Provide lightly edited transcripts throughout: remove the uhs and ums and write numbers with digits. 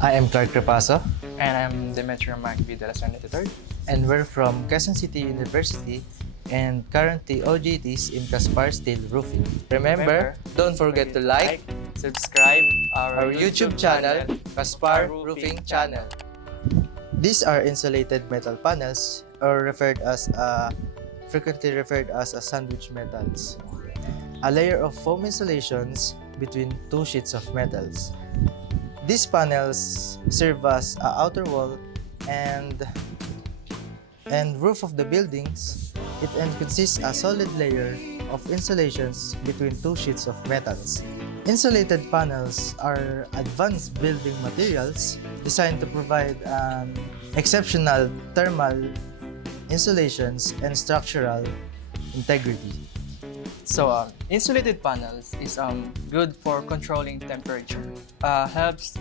I am Clark REPASO, And I'm DEMETRIO DELA and we're from Quezon City University and currently OJTs in Casparsteel Roofing. Remember, don't forget to like, subscribe our YouTube channel, Caspar Roofing Channel. These are insulated metal panels, or frequently referred as sandwich metals. A layer of foam insulations between two sheets of metals. These panels serve as an outer wall and roof of the buildings. It consists a solid layer of insulations between two sheets of metals. Insulated panels are advanced building materials designed to provide exceptional thermal insulations and structural integrity. So, insulated panels is good for controlling temperature, helps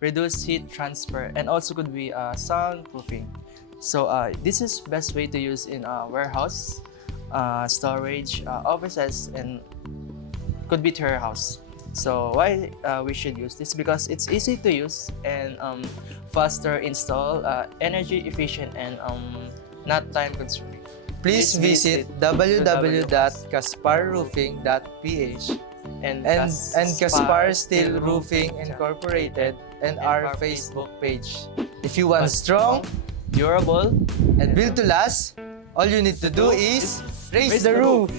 reduce heat transfer, and also could be soundproofing. So, this is best way to use in warehouse, storage, offices, and could be to your house. So, why we should use this? Because it's easy to use and faster install, energy efficient, and not time consuming. Please visit www.casparroofing.ph and Casparsteel Roofing Incorporated and our Facebook page. If you want strong, durable, and built to last, all you need to do is raise the roof!